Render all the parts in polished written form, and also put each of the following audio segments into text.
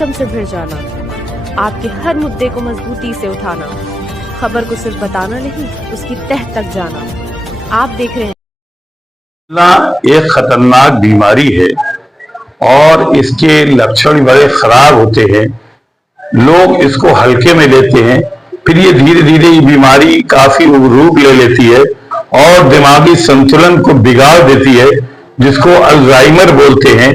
System से भिड़ जाना, आपके हर मुद्दे को मजबूती से उठाना, खबर को सिर्फ बताना नहीं, उसकी तह तक जाना। आप देख रहे हैं। एक खतरनाक बीमारी है और इसके लक्षण बड़े खराब होते हैं। लोग इसको हल्के में लेते हैं, फिर ये धीरे धीरे ये बीमारी काफी रूप ले लेती है और दिमागी संतुलन को बिगाड़ देती है, जिसको अल्जाइमर बोलते हैं।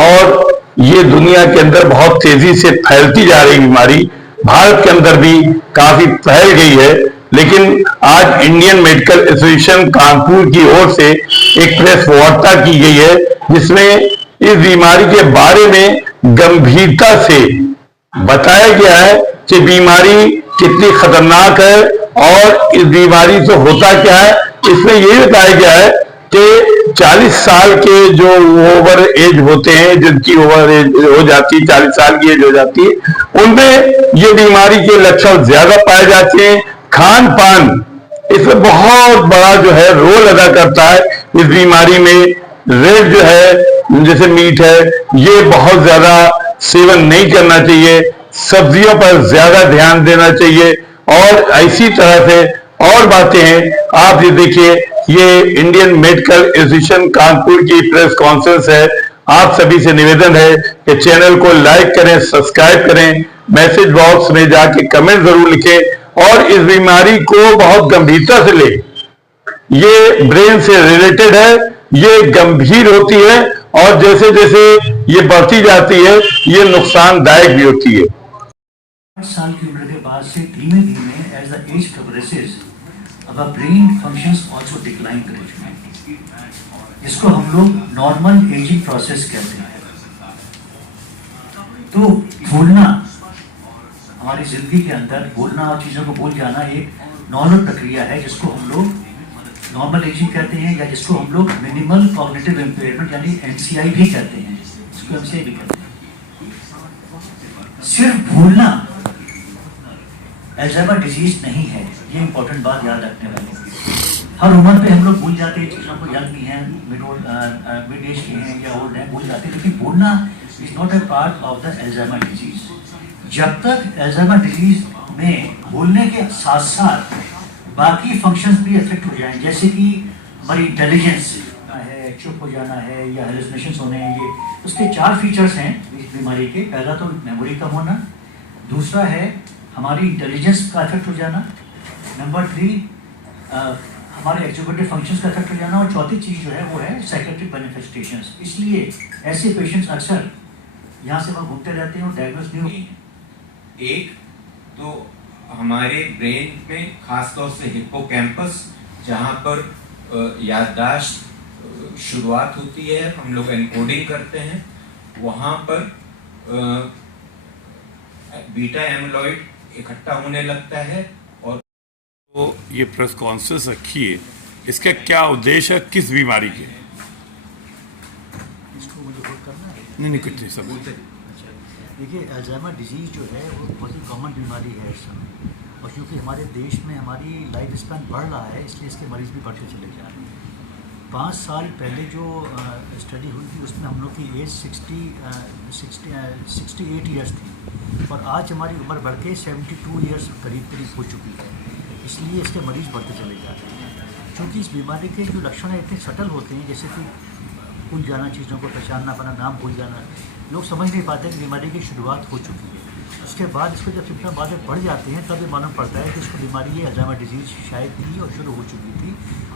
और ये दुनिया के अंदर बहुत तेजी से फैलती जा रही बीमारी भारत के अंदर भी काफी फैल गई है। लेकिन आज इंडियन मेडिकल एसोसिएशन कानपुर की ओर से एक प्रेस वार्ता की गई है, जिसमें इस बीमारी के बारे में गंभीरता से बताया गया है कि बीमारी कितनी खतरनाक है और इस बीमारी से होता क्या है। इसमें यह बताया गया है कि 40 साल के जो ओवर एज होते हैं, जिनकी ओवर एज हो जाती है, 40 साल की एज हो जाती है, उनमें ये बीमारी के लक्षण ज्यादा पाए जाते हैं। खान पान इसमें बहुत बड़ा जो है रोल अदा करता है। इस बीमारी में रेड जो है, जैसे मीट है, ये बहुत ज्यादा सेवन नहीं करना चाहिए, सब्जियों पर ज्यादा ध्यान देना चाहिए और इसी तरह से और बातें हैं। आप ये देखिए, ये इंडियन मेडिकल एसोसिएशन कानपुर की प्रेस कॉन्फ्रेंस है। आप सभी से निवेदन है कि चैनल को लाइक करें, सब्सक्राइब करें, मैसेज बॉक्स में जाके कमेंट जरूर लिखें और इस बीमारी को बहुत गंभीरता से लें। ये ब्रेन से रिलेटेड है, ये गंभीर होती है और जैसे जैसे ये बढ़ती जाती है ये नुकसानदायक भी होती है। 8 साल की उम्र के बाद से धीमे धीमे as the age progresses our brain functions also decline करेंगे, इसको हम लोग नॉर्मल एजिंग प्रोसेस कहते हैं। तो भूलना हमारी जिंदगी के अंदर, भूलना और चीज़ों को भूल जाना एक नॉर्मल प्रक्रिया है, जिसको हम लोग नॉर्मल एजिंग कहते हैं या जिसको हम लोग मिनिमल कॉग्निटिव इम्पेयरमेंट यानी एमसीआई भी कहते हैं, इसको एमसीआई भी कहते हैं। सिर्फ भूलना अल्जाइमर डिजीज नहीं है, ये इंपॉर्टेंट बात याद रखने वाली है। हर उम्र पे हम लोग भूल जाते हैं चीज़ों को, यंग भी हैं, मिड एज के हैं या ओल्ड हैं, भूल जाते हैं, लेकिन भूलना is not a part of the Alzheimer disease. जब तक अल्जाइमर डिजीज में भूलने के साथ साथ बाकी फंक्शंस भी इफेक्ट हो जाएं, जैसे कि हमारी इंटेलिजेंस है, चुप हो जाना है या हेलुसिनेशंस होने हैं, ये उसके 4 फीचर्स हैं इस बीमारी के। पहला तो मेमोरी कम होना, दूसरा है हमारी इंटेलिजेंस का इफेक्ट हो जाना, नंबर 3 हमारे एग्जीक्यूटिव फंक्शंस का इफेक्ट हो जाना, और चौथी चीज़ जो है वो है साइकेट्रिक मैनिफेस्टेशंस। इसलिए ऐसे पेशेंट्स अक्सर यहाँ से वहाँ घूमते रहते हैं और डायग्नोस नहीं होते। एक तो हमारे ब्रेन में खासतौर से हिप्पोकैम्पस, जहाँ पर याददाश्त शुरुआत होती है, हम लोग एनकोडिंग करते हैं, वहाँ पर बीटा एमिलॉइड इकट्ठा होने लगता है। और तो ये प्रेस कॉन्फ्रेंस रखी है, इसका क्या उद्देश्य है, किस बीमारी के? इसको मुझे वोट करना है। नहीं कुछ नहीं सब। देखिए, अल्जाइमर डिजीज़ जो है वो बहुत ही कॉमन बीमारी है इस समय, और क्योंकि हमारे देश में हमारी लाइफ स्पैन बढ़ रहा है, इसलिए इसके मरीज़ भी बढ़ते चले जा रहे हैं। 5 साल पहले जो स्टडी हुई थी उसमें हम लोग की एज 68 ईयर्स थी, और आज हमारी उम्र बढ़ के 72 ईयर्स करीब हो चुकी है। इसलिए इसके मरीज़ बढ़ते चले जा रहे हैं। क्योंकि इस बीमारी के जो लक्षण हैं इतने सटल होते हैं, जैसे कि भूल जाना, चीज़ों को पहचानना, अपना नाम भूल जाना, लोग समझ नहीं पाते कि बीमारी की शुरुआत हो चुकी है। उसके बाद इसको जब सिम्टम बाद में बढ़ जाते हैं तब ये मालूम पड़ता है कि इसको बीमारी ये अल्जाइमर डिजीज़ शायद थी और शुरू हो चुकी थी,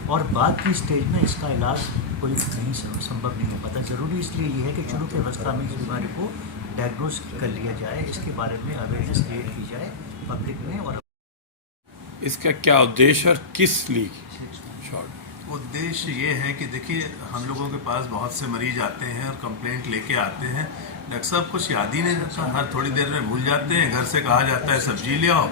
और बाद की स्टेज में इसका इलाज कोई नहीं संभव नहीं है। पता ज़रूरी इसलिए ये है कि शुरू की अवस्था में इस बीमारी को डायग्नोज कर लिया जाए, इसके बारे में अवेयरनेस क्रिएट की जाए पब्लिक में। और इसका क्या उद्देश्य और किस लिए? उद्देश्य ये है कि देखिए, हम लोगों के पास बहुत से मरीज आते हैं और कंप्लेंट लेके आते हैं, डॉक्टर साहब कुछ याद ही नहीं रहता, हर थोड़ी देर में भूल जाते हैं, घर से कहा जाता है सब्जी ले आओ,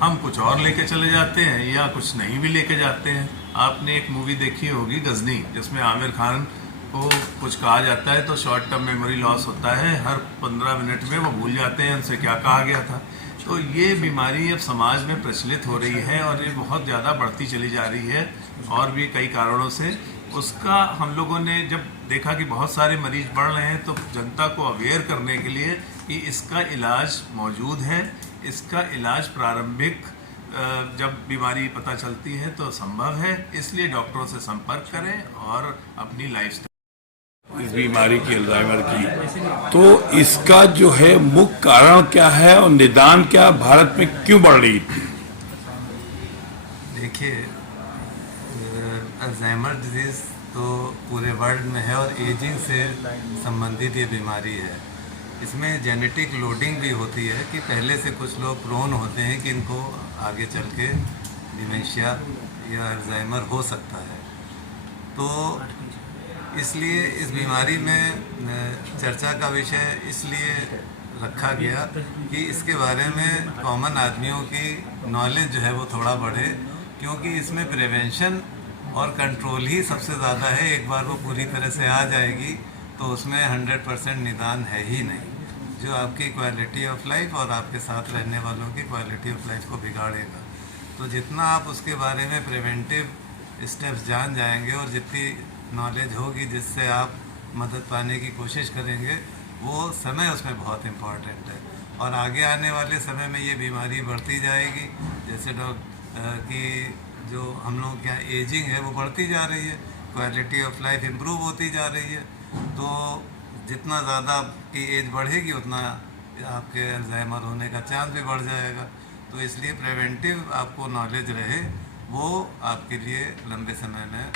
हम कुछ और लेके चले जाते हैं या कुछ नहीं भी लेके जाते हैं। आपने एक मूवी देखी होगी गजनी, जिसमें आमिर खान को कुछ कहा जाता है तो शॉर्ट टर्म मेमोरी लॉस होता है, हर 15 मिनट में वो भूल जाते हैं उनसे क्या कहा गया था। तो ये बीमारी अब समाज में प्रचलित हो रही है और ये बहुत ज़्यादा बढ़ती चली जा रही है, और भी कई कारणों से। उसका हम लोगों ने जब देखा कि बहुत सारे मरीज बढ़ रहे हैं तो जनता को अवेयर करने के लिए कि इसका इलाज मौजूद है। इसका इलाज प्रारंभिक जब बीमारी पता चलती है तो संभव है, इसलिए डॉक्टरों से संपर्क करें और अपनी लाइफ इस बीमारी की, अल्जाइमर की, तो इसका जो है मुख्य कारण क्या है और निदान क्या भारत में क्यों बढ़ रही थी? देखिए, अल्जाइमर डिजीज़ तो पूरे वर्ल्ड में है और एजिंग से संबंधित ये बीमारी है। इसमें जेनेटिक लोडिंग भी होती है कि पहले से कुछ लोग प्रोन होते हैं कि इनको आगे चल के डिमेंशिया या अल्जाइमर हो सकता है। तो इसलिए इस बीमारी में चर्चा का विषय इसलिए रखा गया कि इसके बारे में कॉमन आदमियों की नॉलेज जो है वो थोड़ा बढ़े, क्योंकि इसमें प्रिवेंशन और कंट्रोल ही सबसे ज़्यादा है। एक बार वो पूरी तरह से आ जाएगी तो उसमें 100% निदान है ही नहीं, जो आपकी क्वालिटी ऑफ लाइफ और आपके साथ रहने वालों की क्वालिटी ऑफ लाइफ को बिगाड़ेगा। तो जितना आप उसके बारे में प्रिवेंटिव स्टेप्स जान जाएंगे और जितनी नॉलेज होगी जिससे आप मदद पाने की कोशिश करेंगे, वो समय उसमें बहुत इम्पॉर्टेंट है। और आगे आने वाले समय में ये बीमारी बढ़ती जाएगी, जैसे कि जो हम लोग क्या एजिंग है वो बढ़ती जा रही है, क्वालिटी ऑफ लाइफ इम्प्रूव होती जा रही है। तो जितना ज़्यादा आपकी एज बढ़ेगी उतना आपके अल्जाइमर होने का चांस भी बढ़ जाएगा। तो इसलिए प्रिवेंटिव आपको नॉलेज रहे, वो आपके लिए लंबे समय में